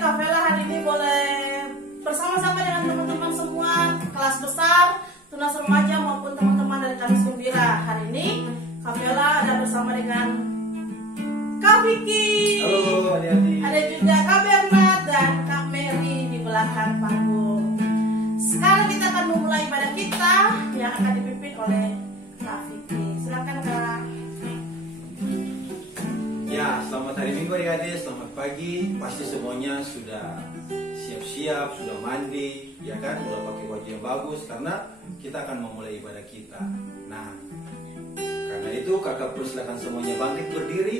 Kak Vela hari ini boleh bersama-sama dengan teman-teman semua kelas besar, tunas remaja maupun teman-teman dari Kamis Gembira. Hari ini Kak Vela ada bersama dengan Kak Vicky. Halo adik-adik. Ada juga Kak Bernard dan Kak Mary di belakang panggung. Sekarang kita akan memulai ibadah kita yang akan dipimpin oleh Kak Vicky. Silakan Kak. Ya, selamat hari Minggu adik-adik, selamat pagi. Pasti semuanya sudah siap-siap, sudah mandi, ya kan? Sudah pakai baju yang bagus karena kita akan memulai ibadah kita. Nah, karena itu kakak persilakan semuanya bangkit berdiri.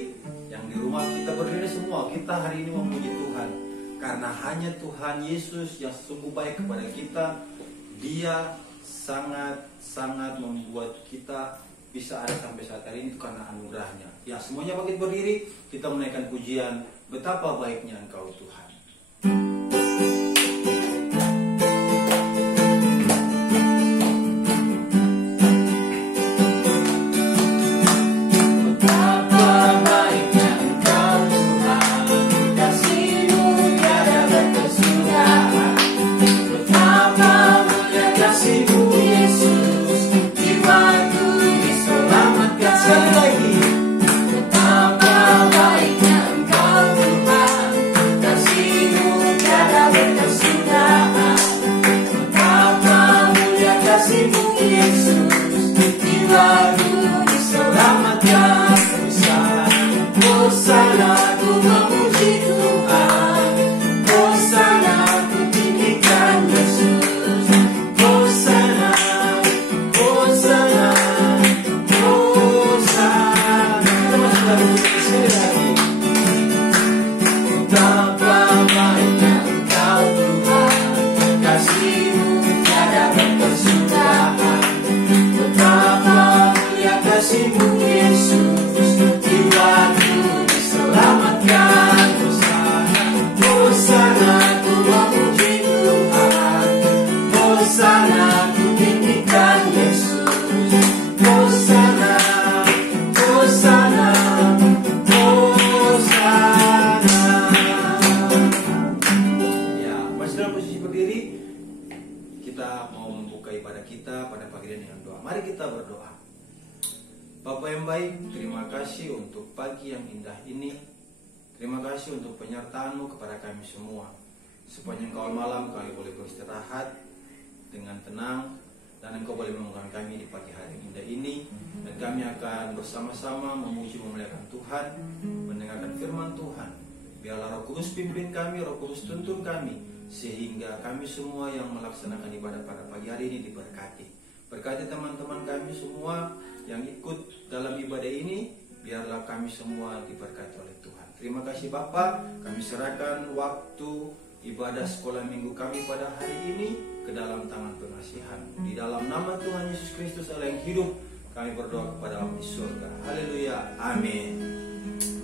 Yang di rumah kita berdiri semua. Kita hari ini memuji Tuhan karena hanya Tuhan Yesus yang sungguh baik kepada kita. Dia sangat membuat kita bisa ada sampai saat hari ini itu karena anugerahnya. Ya, semuanya bangkit berdiri, kita menaikkan pujian betapa baiknya Engkau Tuhan. Bapa yang baik, terima kasih untuk pagi yang indah ini. Terima kasih untuk penyertaan-Mu kepada kami semua. Sepanjang kawal malam kami boleh beristirahat dengan tenang, dan Engkau boleh menemukan kami di pagi hari yang indah ini. Dan kami akan bersama-sama memuji memuliakan Tuhan, mendengarkan firman Tuhan. Biarlah Roh Kudus pimpin kami, Roh Kudus tuntun kami, sehingga kami semua yang melaksanakan ibadah pada pagi hari ini diberkati. Berkati teman-teman kami semua yang ikut dalam ibadah ini, biarlah kami semua diberkati oleh Tuhan. Terima kasih Bapa, kami serahkan waktu ibadah sekolah minggu kami pada hari ini ke dalam tangan pengasihan. Di dalam nama Tuhan Yesus Kristus Allah yang hidup, kami berdoa kepada Allah di surga. Haleluya, amin.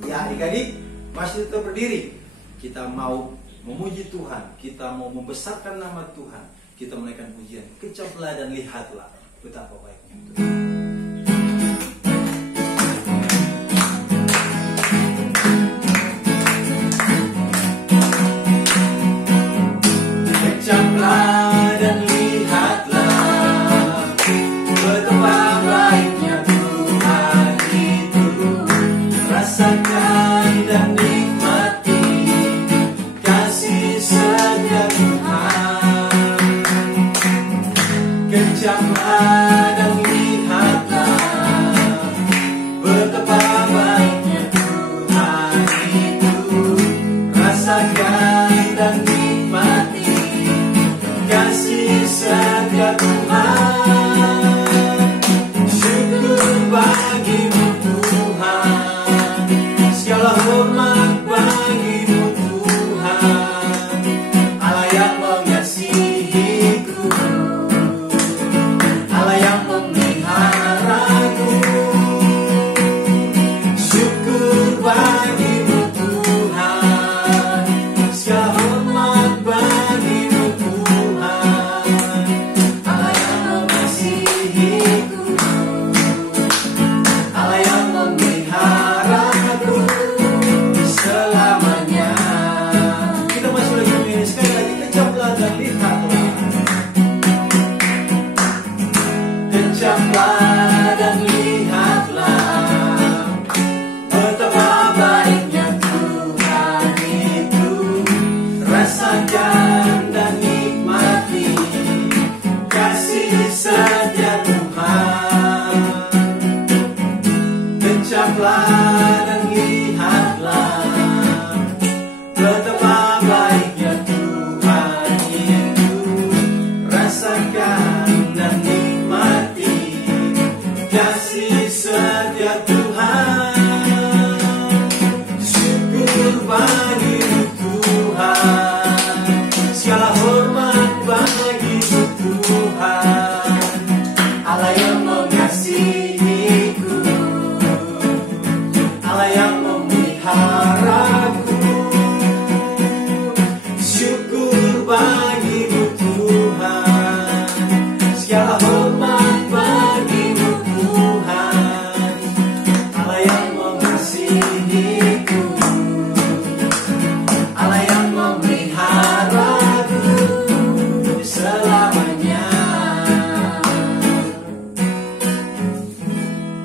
Ya adik-adik, masih tetap berdiri. Kita mau memuji Tuhan, kita mau membesarkan nama Tuhan, kita menaikkan pujian. Kecaplah dan lihatlah betapa baiknya Tuhan. Allah yang mengasihiku, Allah yang memberi segala hormat bagimu Tuhan, Allah yang mengasihiku, Allah yang memeliharaku selamanya.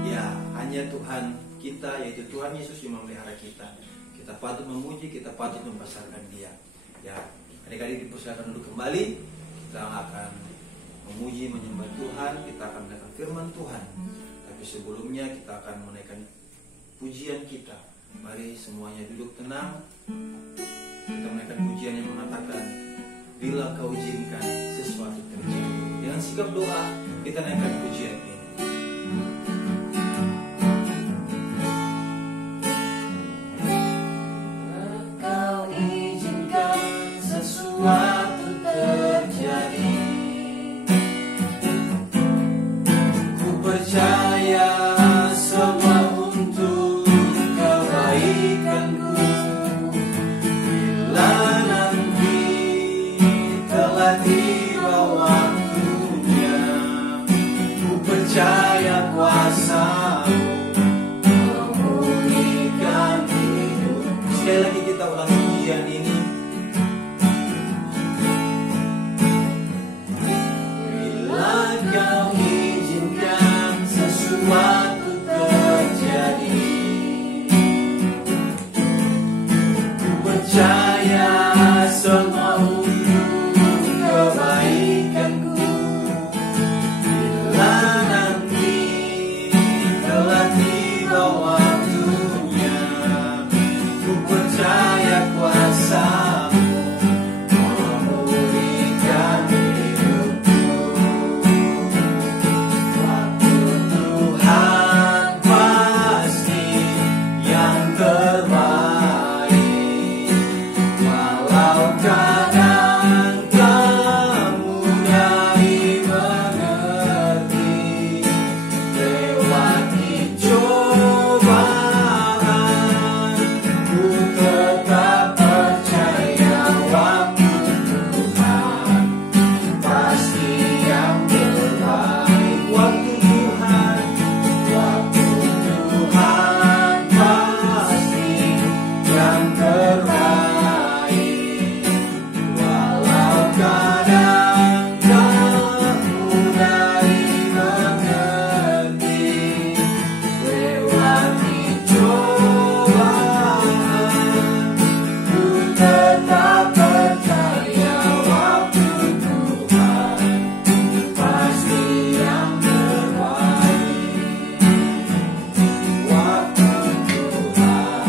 Ya, hanya Tuhan kita, yaitu Tuhan Yesus yang memelihara kita. Kita patut memuji, kita patut membesarkan Dia. Ya, adik-adik dipersilakan duduk kembali. Kita akan memuji, menyembah Tuhan. Kita akan mendengarkan firman Tuhan. Tapi sebelumnya kita akan menaikkan pujian kita. Mari semuanya duduk tenang. Kita menaikkan pujian yang mengatakan, bila Kau izinkan sesuatu terjadi. Dengan sikap doa kita naikkan pujian ini. Sesuatu terjadi, ku percaya semua untuk kebaikanku. Bila nanti telah tiba waktunya, ku percaya kuasa-Mu memulihkan hidup. Sekali lagi kita ulangi pujian ini. Kau izinkan sesuatu terjadi, ku percaya semua untuk kebaikanku. Bila nanti telah tiba waktunya, ku percaya kuasa-Mu memulihkan hidupku. Tuhan pasti yang terbaik, walau kadang tak mudah dimengerti. Lewati cobaan, ku tetap percaya waktu Tuhan pasti yang terbaik. Waktu Tuhan pasti yang terbaik, walau kadang tak mudah dimengerti. Lewati cobaan, ku tetap percaya waktu Tuhan pasti yang terbaik. Waktu Tuhan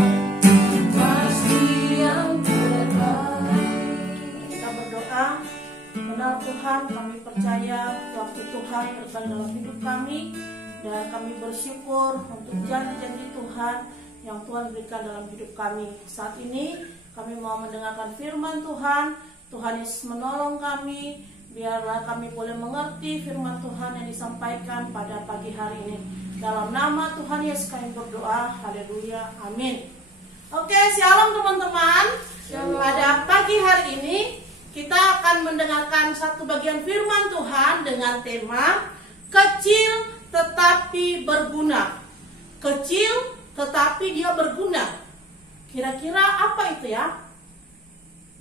pasti yang terbaik. Kita berdoa, benar Tuhan, kami percaya waktu Tuhan terbaik dalam hidup kami, dan kami bersyukur untuk janji-janji Tuhan yang Tuhan berikan dalam hidup kami. Saat ini kami mau mendengarkan firman Tuhan. Tuhan Yesus menolong kami, biarlah kami boleh mengerti firman Tuhan yang disampaikan pada pagi hari ini. Dalam nama Tuhan Yesus kami berdoa, haleluya, amin. Oke, shalom teman-teman. Pada pagi hari ini kita akan mendengarkan satu bagian firman Tuhan dengan tema kecil tetapi berguna. Kecil tetapi dia berguna. Kira-kira apa itu ya?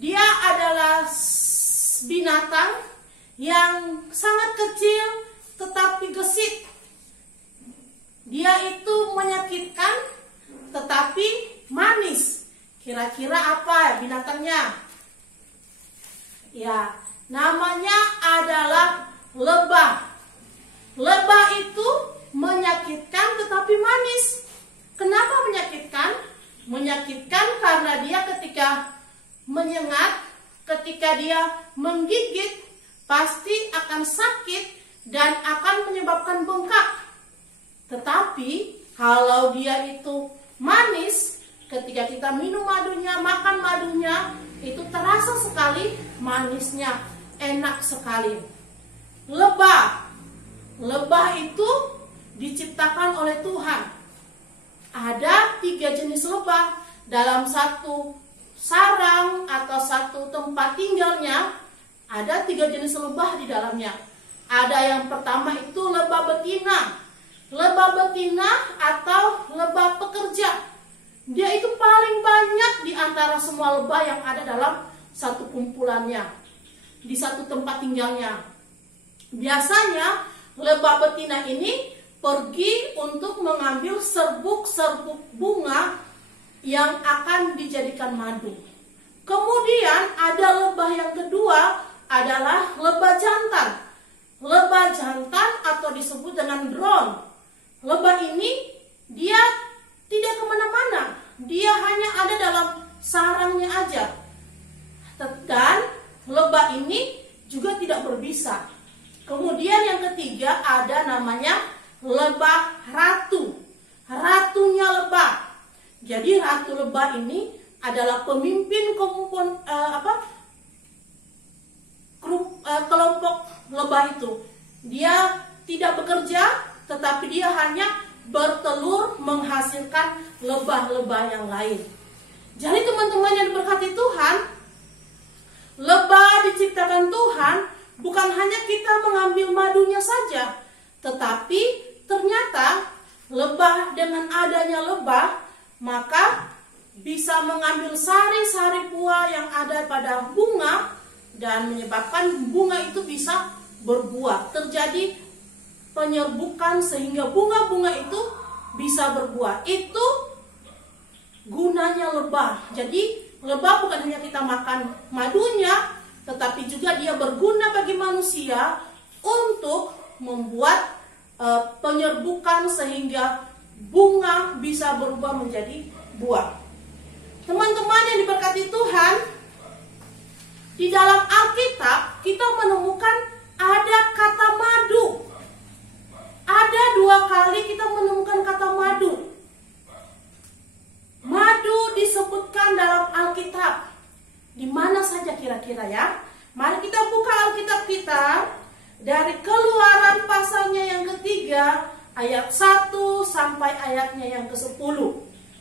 Dia adalah binatang yang sangat kecil tetapi gesit. Dia itu menyakitkan tetapi manis. Kira-kira apa binatangnya? Ya, namanya adalah lebah. Lebah itu menyakitkan tetapi manis. Kenapa menyakitkan? Menyakitkan karena dia ketika menyengat, ketika dia menggigit, pasti akan sakit dan akan menyebabkan bengkak. Tetapi kalau dia itu manis, ketika kita minum madunya, makan madunya, itu terasa sekali manisnya, enak sekali. Lebah itu diciptakan oleh Tuhan. Ada 3 jenis lebah dalam satu sarang atau satu tempat tinggalnya. Ada 3 jenis lebah di dalamnya. Ada yang pertama itu lebah betina. Lebah betina atau lebah pekerja. Dia itu paling banyak di antara semua lebah yang ada dalam satu kumpulannya, di satu tempat tinggalnya. Biasanya lebah betina ini pergi untuk mengambil serbuk-serbuk bunga yang akan dijadikan madu. Kemudian ada lebah yang kedua adalah lebah jantan. Lebah jantan atau disebut dengan drone. Lebah ini dia tidak kemana-mana, dia hanya ada dalam sarangnya aja. Dan lebah ini juga tidak berbisa. Kemudian yang ketiga ada namanya lebah ratu. Ratunya lebah. Jadi ratu lebah ini adalah pemimpin kelompok lebah itu. Dia tidak bekerja, tetapi dia hanya bertelur menghasilkan lebah-lebah yang lain. Jadi teman-teman yang diberkati Tuhan, lebah diciptakan Tuhan bukan hanya kita mengambil madunya saja, tetapi ternyata lebah dengan adanya lebah maka bisa mengambil sari-sari buah yang ada pada bunga dan menyebabkan bunga itu bisa berbuah. Terjadi penyerbukan sehingga bunga-bunga itu bisa berbuah. Itu gunanya lebah. Jadi lebah bukan hanya kita makan madunya, tetapi juga dia berguna bagi manusia untuk membuat penyerbukan sehingga bunga bisa berubah menjadi buah. Teman-teman yang diberkati Tuhan, di dalam Alkitab kita menemukan ada kata madu. Ada 2 kali kita menemukan kata madu. Madu disebutkan dalam Alkitab. Di mana saja kira-kira ya? Mari kita buka Alkitab kita dari Keluaran pasalnya yang ketiga, ayat 1 sampai ayatnya yang ke-10.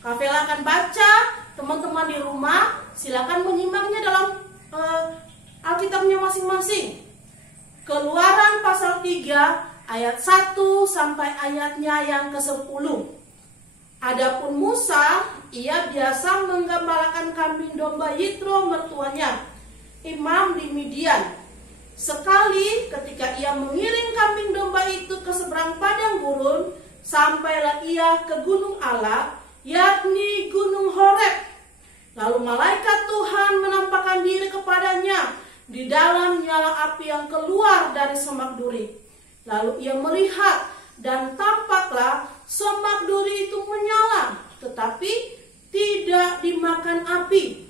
Kafela akan baca, teman-teman di rumah silakan menyimaknya dalam Alkitabnya masing-masing. Keluaran pasal 3 ayat 1 sampai ayatnya yang ke-10. Adapun Musa, ia biasa menggembalakan kambing domba Yitro mertuanya, imam di Midian. Sekali ketika ia mengiring kambing domba itu ke seberang padang gurun, sampailah ia ke gunung Allah, yakni gunung Horeb. Lalu malaikat Tuhan menampakkan diri kepadanya di dalam nyala api yang keluar dari semak duri. Lalu ia melihat dan tampaklah semak duri itu menyala, tetapi tidak dimakan api.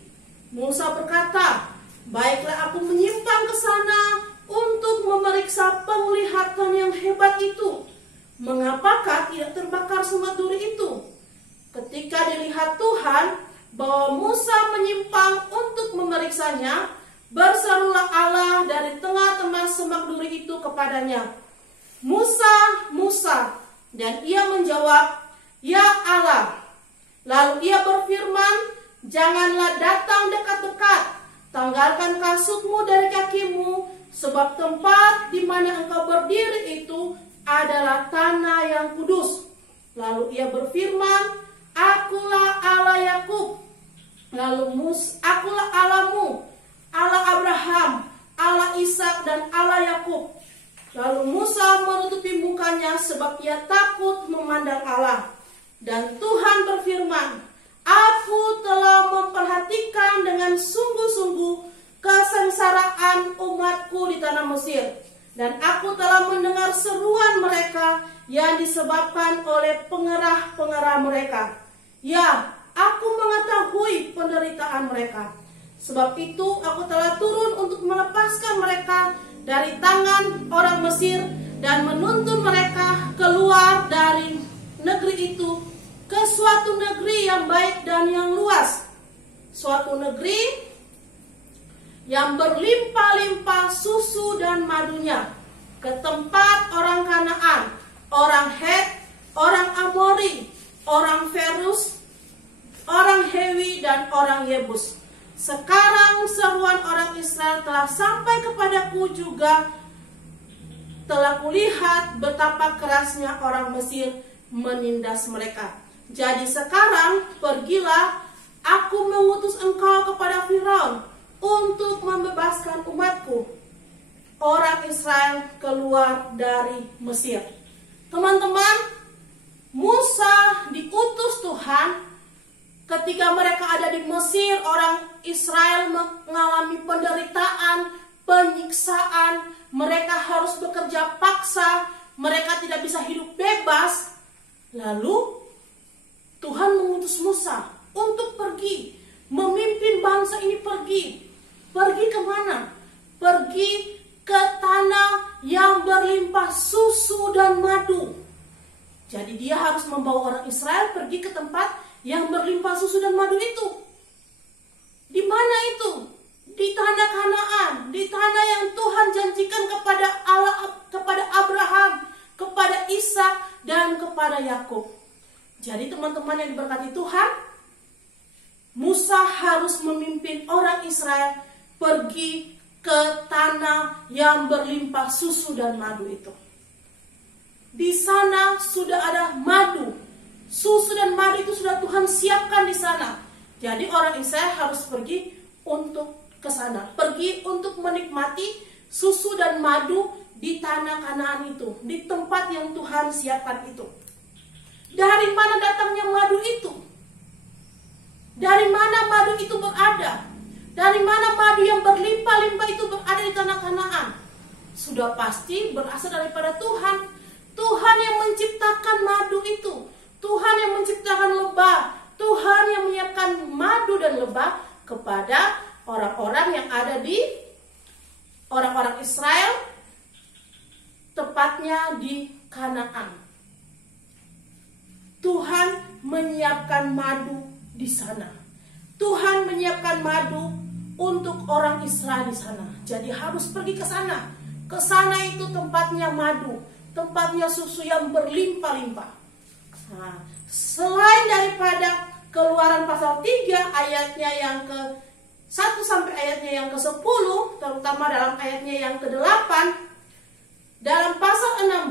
Musa berkata, baiklah aku menyimpang ke sana untuk memeriksa penglihatan yang hebat itu. Mengapakah tidak terbakar semak duri itu? Ketika dilihat Tuhan bahwa Musa menyimpang untuk memeriksanya, berserulah Allah dari tengah-tengah semak duri itu kepadanya, Musa, Musa. Dan ia menjawab, ya Allah. Lalu ia berfirman, janganlah datang dekat-dekat, tanggalkan kasutmu dari kakimu, sebab tempat di mana engkau berdiri itu adalah tanah yang kudus. Lalu ia berfirman, akulah Allah Yakub. Lalu akulah Allahmu, Allah Abraham, Allah Ishak dan Allah Yakub. Lalu Musa menutupi mukanya sebab ia takut memandang Allah. Dan Tuhan berfirman, aku telah memperhatikan dengan sungguh-sungguh kesengsaraan umatku di tanah Mesir. Dan aku telah mendengar seruan mereka yang disebabkan oleh pengerah-pengerah mereka. Ya, aku mengetahui penderitaan mereka. Sebab itu aku telah turun untuk melepaskan mereka dari tangan orang Mesir dan menuntun mereka keluar dari negeri itu ke suatu negeri yang baik dan yang luas, suatu negeri yang berlimpah-limpah susu dan madunya, ke tempat orang Kanaan, orang Het, orang Amori, orang Ferus, orang Hewi dan orang Yebus. Sekarang seruan orang Israel telah sampai kepadaku juga, telah kulihat betapa kerasnya orang Mesir menindas mereka. Jadi sekarang pergilah, aku mengutus engkau kepada Firaun untuk membebaskan umatku, orang Israel, keluar dari Mesir. Teman-teman, Musa diutus Tuhan ketika mereka ada di Mesir. Orang Israel mengalami penderitaan, penyiksaan, mereka harus bekerja paksa, mereka tidak bisa hidup bebas. Lalu Tuhan mengutus Musa untuk pergi, memimpin bangsa ini pergi. Pergi kemana? Pergi ke tanah yang berlimpah susu dan madu. Jadi dia harus membawa orang Israel pergi ke tempat yang berlimpah susu dan madu itu. Di mana itu? Di tanah Kanaan, di tanah yang Tuhan janjikan kepada Allah, kepada Abraham, kepada Ishak, dan kepada Yakub. Jadi teman-teman yang diberkati Tuhan, Musa harus memimpin orang Israel pergi ke tanah yang berlimpah susu dan madu itu. Di sana sudah ada madu, susu dan madu itu sudah Tuhan siapkan di sana. Jadi orang Israel harus pergi untuk ke sana, pergi untuk menikmati susu dan madu di tanah Kanaan itu, di tempat yang Tuhan siapkan itu. Dari mana datangnya madu itu? Dari mana madu itu berada? Dari mana madu yang berlimpah-limpah itu berada di tanah Kanaan? Sudah pasti berasal daripada Tuhan. Tuhan yang menciptakan madu itu. Tuhan yang menciptakan lebah. Tuhan yang menyiapkan madu dan lebah kepada orang-orang yang ada di orang-orang Israel, tepatnya di Kanaan. Tuhan menyiapkan madu di sana. Tuhan menyiapkan madu untuk orang Israel di sana. Jadi harus pergi ke sana. Ke sana itu tempatnya madu, tempatnya susu yang berlimpah-limpah. Nah, selain daripada Keluaran pasal 3 ayatnya yang ke-1 sampai ayatnya yang ke-10, terutama dalam ayatnya yang ke-8, dalam pasal 16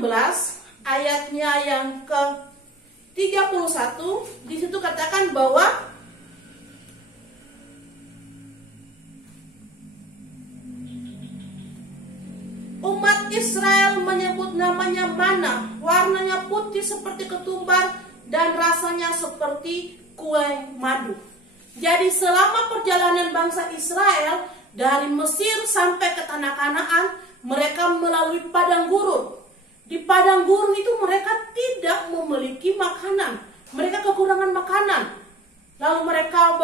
ayatnya yang ke-31, di situ katakan bahwa umat Israel menyebut namanya mana, warnanya putih seperti ketumbar dan rasanya seperti kue madu. Jadi selama perjalanan bangsa Israel dari Mesir sampai ke tanah Kanaan, mereka melalui padang gurun. Di padang gurun itu mereka tidak memiliki makanan. Mereka kekurangan makanan. Lalu mereka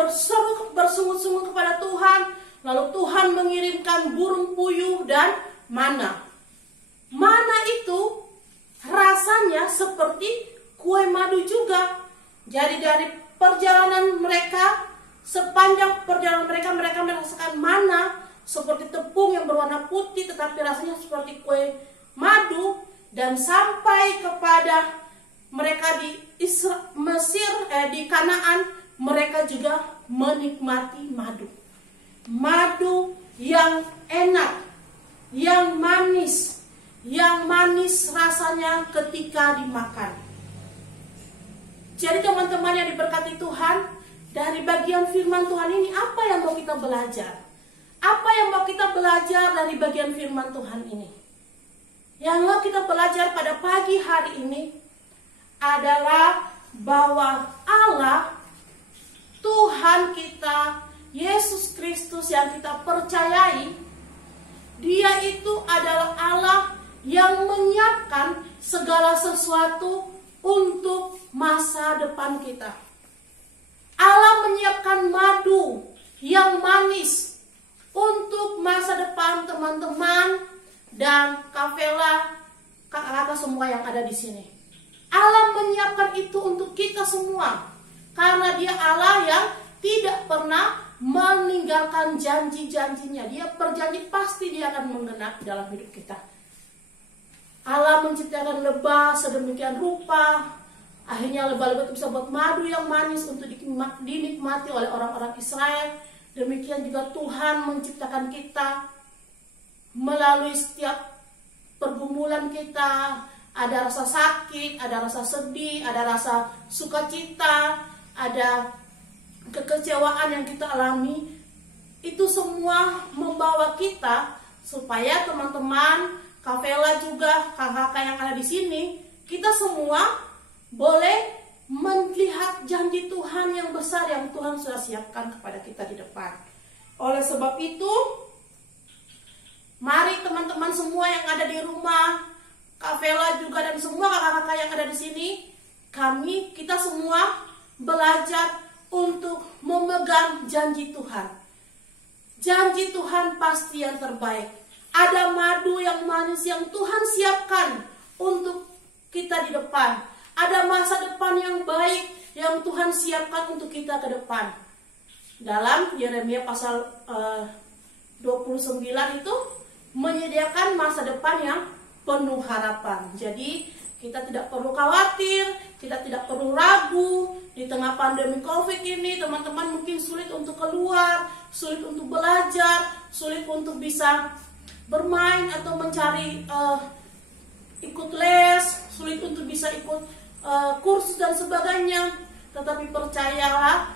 bersungut-sungut kepada Tuhan. Lalu Tuhan mengirimkan burung puyuh dan mana. Mana itu rasanya seperti kue madu juga. Jadi dari perjalanan mereka, sepanjang perjalanan mereka merasakan mana seperti tepung yang berwarna putih tetapi rasanya seperti kue madu, dan sampai kepada mereka di Mesir, di Kanaan, mereka juga menikmati madu. Madu yang enak, yang manis rasanya ketika dimakan. Jadi teman-teman yang diberkati Tuhan, dari bagian firman Tuhan ini apa yang mau kita belajar? Apa yang mau kita belajar dari bagian firman Tuhan ini? Yang mau kita belajar pada pagi hari ini adalah bahwa Allah, Tuhan kita, Yesus Kristus yang kita percayai, Dia itu adalah Allah yang menyiapkan segala sesuatu untuk masa depan kita. Allah menyiapkan madu yang manis untuk masa depan teman-teman dan Kavela, kakak-kakak semua yang ada di sini. Allah menyiapkan itu untuk kita semua, karena Dia Allah yang tidak pernah meninggalkan janji-janjinya. Dia berjanji pasti Dia akan menggenapi dalam hidup kita. Allah menciptakan lebah sedemikian rupa, akhirnya lebah-lebah itu bisa buat madu yang manis untuk dinikmati oleh orang-orang Israel. Demikian juga Tuhan menciptakan kita melalui setiap pergumulan kita, ada rasa sakit, ada rasa sedih, ada rasa sukacita, ada kekecewaan yang kita alami, itu semua membawa kita supaya teman-teman, Kak Vela juga, kakak-kakak yang ada di sini, kita semua boleh melihat janji Tuhan yang besar yang Tuhan sudah siapkan kepada kita di depan. Oleh sebab itu, mari teman-teman semua yang ada di rumah, Kak Vela juga dan semua kakak-kakak yang ada di sini, kita semua belajar untuk memegang janji Tuhan. Janji Tuhan pasti yang terbaik. Ada madu yang manis yang Tuhan siapkan untuk kita di depan. Ada masa depan yang baik yang Tuhan siapkan untuk kita ke depan. Dalam Yeremia pasal 29 itu menyediakan masa depan yang penuh harapan. Jadi kita tidak perlu khawatir, kita tidak perlu ragu. Di tengah pandemi COVID ini, teman-teman mungkin sulit untuk keluar, sulit untuk belajar, sulit untuk bisa bermain atau mencari ikut les, sulit untuk bisa ikut kursus dan sebagainya. Tetapi percayalah,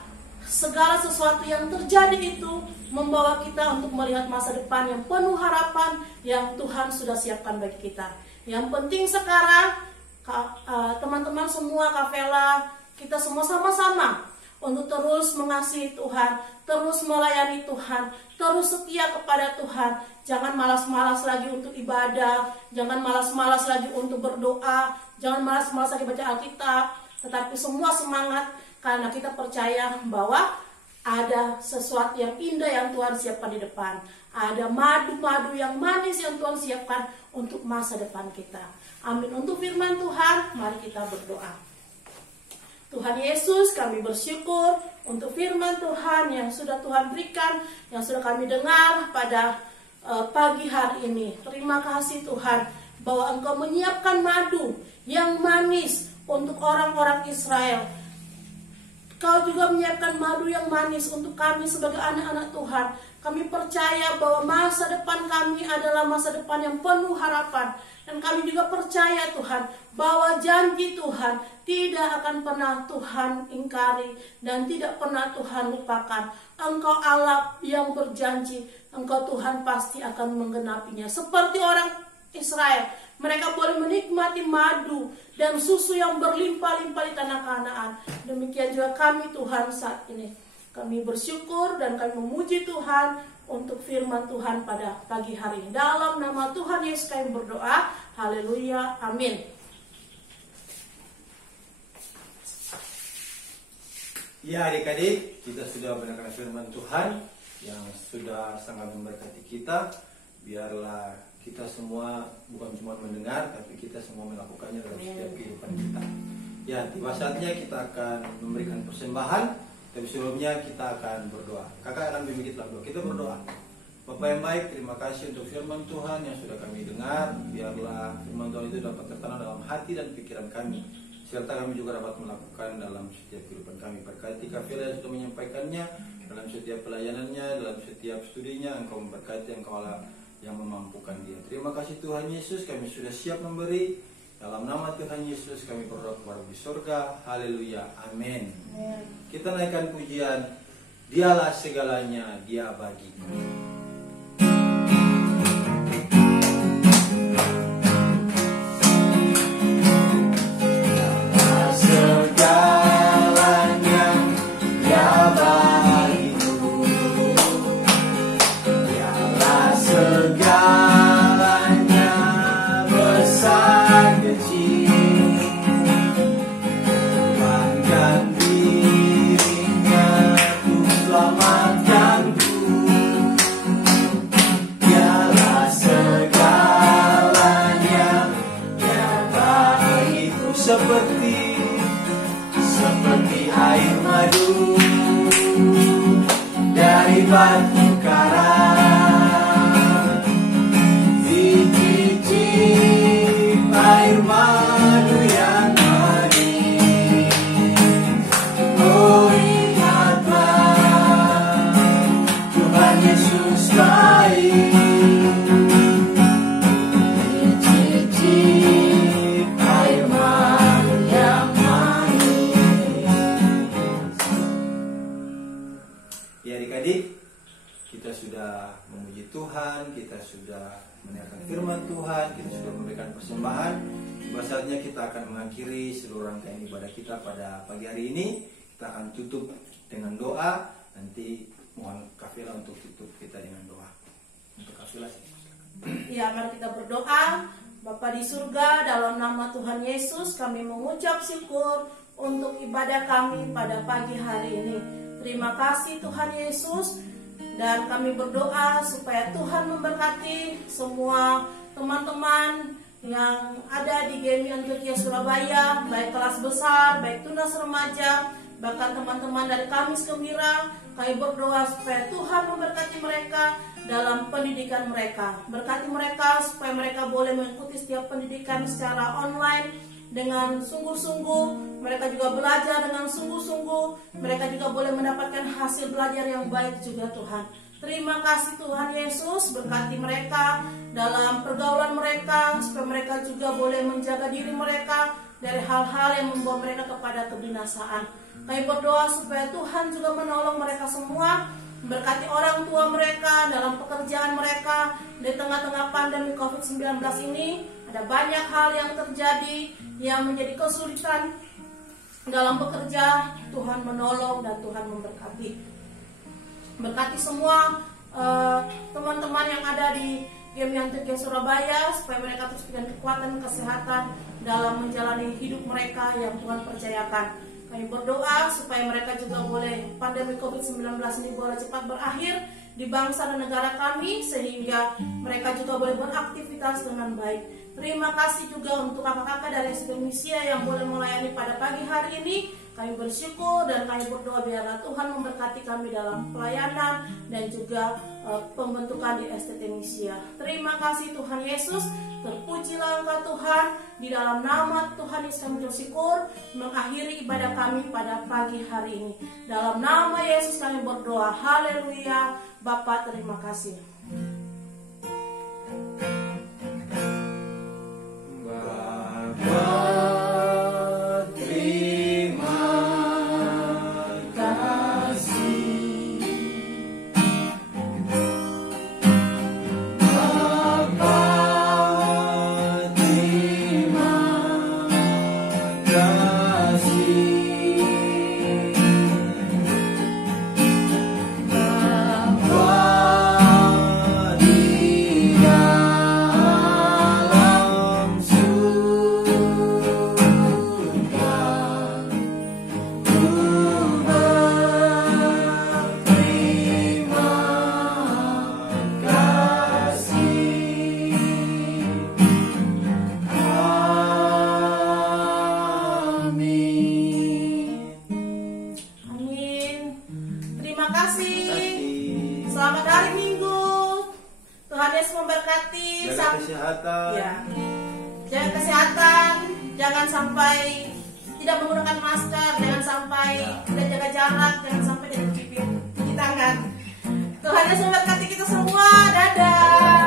segala sesuatu yang terjadi itu membawa kita untuk melihat masa depan yang penuh harapan yang Tuhan sudah siapkan bagi kita. Yang penting sekarang, teman-teman semua, Kak Vela, kita semua sama-sama untuk terus mengasihi Tuhan, terus melayani Tuhan, terus setia kepada Tuhan. Jangan malas-malas lagi untuk ibadah, jangan malas-malas lagi untuk berdoa, jangan malas-malas lagi baca Alkitab, tetapi semua semangat karena kita percaya bahwa ada sesuatu yang indah yang Tuhan siapkan di depan. Ada madu-madu yang manis yang Tuhan siapkan untuk masa depan kita. Amin. Untuk firman Tuhan, mari kita berdoa. Tuhan Yesus, kami bersyukur untuk firman Tuhan yang sudah Tuhan berikan, yang sudah kami dengar pada pagi hari ini. Terima kasih Tuhan bahwa Engkau menyiapkan madu yang manis untuk orang-orang Israel. Kau juga menyiapkan madu yang manis untuk kami sebagai anak-anak Tuhan. Kami percaya bahwa masa depan kami adalah masa depan yang penuh harapan. Dan kami juga percaya Tuhan bahwa janji Tuhan tidak akan pernah Tuhan ingkari dan tidak pernah Tuhan lupakan. Engkau Allah yang berjanji, Engkau Tuhan pasti akan menggenapinya. Seperti orang Israel, mereka boleh menikmati madu dan susu yang berlimpah-limpah di tanah Kanaan. Demikian juga kami Tuhan saat ini. Kami bersyukur dan kami memuji Tuhan untuk firman Tuhan pada pagi hari ini. Dalam nama Tuhan Yesus kami berdoa. Haleluya. Amin. Ya adik-adik, kita sudah mendengarkan firman Tuhan yang sudah sangat memberkati kita. Biarlah kita semua bukan cuma mendengar, tapi kita semua melakukannya dalam setiap kehidupan kita. Ya, tiba saatnya kita akan memberikan persembahan, tapi sebelumnya kita akan berdoa. Kakak akan bimbing kita berdoa. Kita berdoa. Bapak yang baik, terima kasih untuk firman Tuhan yang sudah kami dengar. Biarlah firman Tuhan itu dapat tertanam dalam hati dan pikiran kami, serta kami juga dapat melakukan dalam setiap kehidupan kami. Berkati Kak Vela yang sudah menyampaikannya, dalam setiap pelayanannya, dalam setiap studinya. Engkau memberkati, Engkau Allah yang memampukan dia. Terima kasih Tuhan Yesus, kami sudah siap memberi. Dalam nama Tuhan Yesus kami berdoa kepada di surga. Haleluya. Amin. Kita naikkan pujian, Dialah segalanya, Dia bagiku. Seperti air madu dari batu karang, dicicip air madu yang manis. Oh ingatlah, Tuhan Yesus baik. sudah memuji Tuhan, kita sudah mendengarkan firman Tuhan, kita sudah memberikan persembahan. Tiba saatnya kita akan mengakhiri seluruh rangkaian ibadah kita pada pagi hari ini. Kita akan tutup dengan doa. Nanti mohon Kafila untuk tutup kita dengan doa. Untuk Kafila, Ya, mari kita berdoa. Bapa di surga, dalam nama Tuhan Yesus kami mengucap syukur untuk ibadah kami pada pagi hari ini. Terima kasih Tuhan Yesus, dan kami berdoa supaya Tuhan memberkati semua teman-teman yang ada di GMI Antioquia Surabaya, baik kelas besar, baik tunas remaja, bahkan teman-teman dari Kamis Gembira. Kami berdoa supaya Tuhan memberkati mereka dalam pendidikan mereka. Berkati mereka supaya mereka boleh mengikuti setiap pendidikan secara online dengan sungguh-sungguh. Mereka juga belajar dengan sungguh-sungguh. Mereka juga boleh mendapatkan hasil belajar yang baik juga Tuhan. Terima kasih Tuhan Yesus, berkati mereka dalam pergaulan mereka, supaya mereka juga boleh menjaga diri mereka dari hal-hal yang membawa mereka kepada kebinasaan. Kami berdoa supaya Tuhan juga menolong mereka semua, berkati orang tua mereka dalam pekerjaan mereka. Di tengah-tengah pandemi COVID-19 ini, ada banyak hal yang terjadi yang menjadi kesulitan dalam bekerja. Tuhan menolong dan Tuhan memberkati. Berkati semua teman-teman yang ada di GMI Antioquia Surabaya, supaya mereka terus dengan kekuatan kesehatan dalam menjalani hidup mereka yang Tuhan percayakan. Kami berdoa supaya mereka juga boleh, pandemi COVID-19 ini boleh cepat berakhir di bangsa dan negara kami, sehingga mereka juga boleh beraktivitas dengan baik. Terima kasih juga untuk kakak-kakak dari STT Misia yang boleh melayani pada pagi hari ini. Kami bersyukur dan kami berdoa biarlah Tuhan memberkati kami dalam pelayanan dan juga pembentukan di STT Misia. Terima kasih Tuhan Yesus. Terpujilah Engkau Tuhan. Di dalam nama Tuhan Yesus kami bersyukur mengakhiri ibadah kami pada pagi hari ini. Dalam nama Yesus kami berdoa. Haleluya. Bapa, terima kasih. Selamat hari Minggu. Tuhan Yesus memberkati. Jaga kesehatan. Ya. Jaga kesehatan. Jangan sampai tidak menggunakan masker. Jangan sampai tidak jaga jarak. Jangan sampai tidak cuci tangan. Tuhan Yesus memberkati kita semua. Dadah.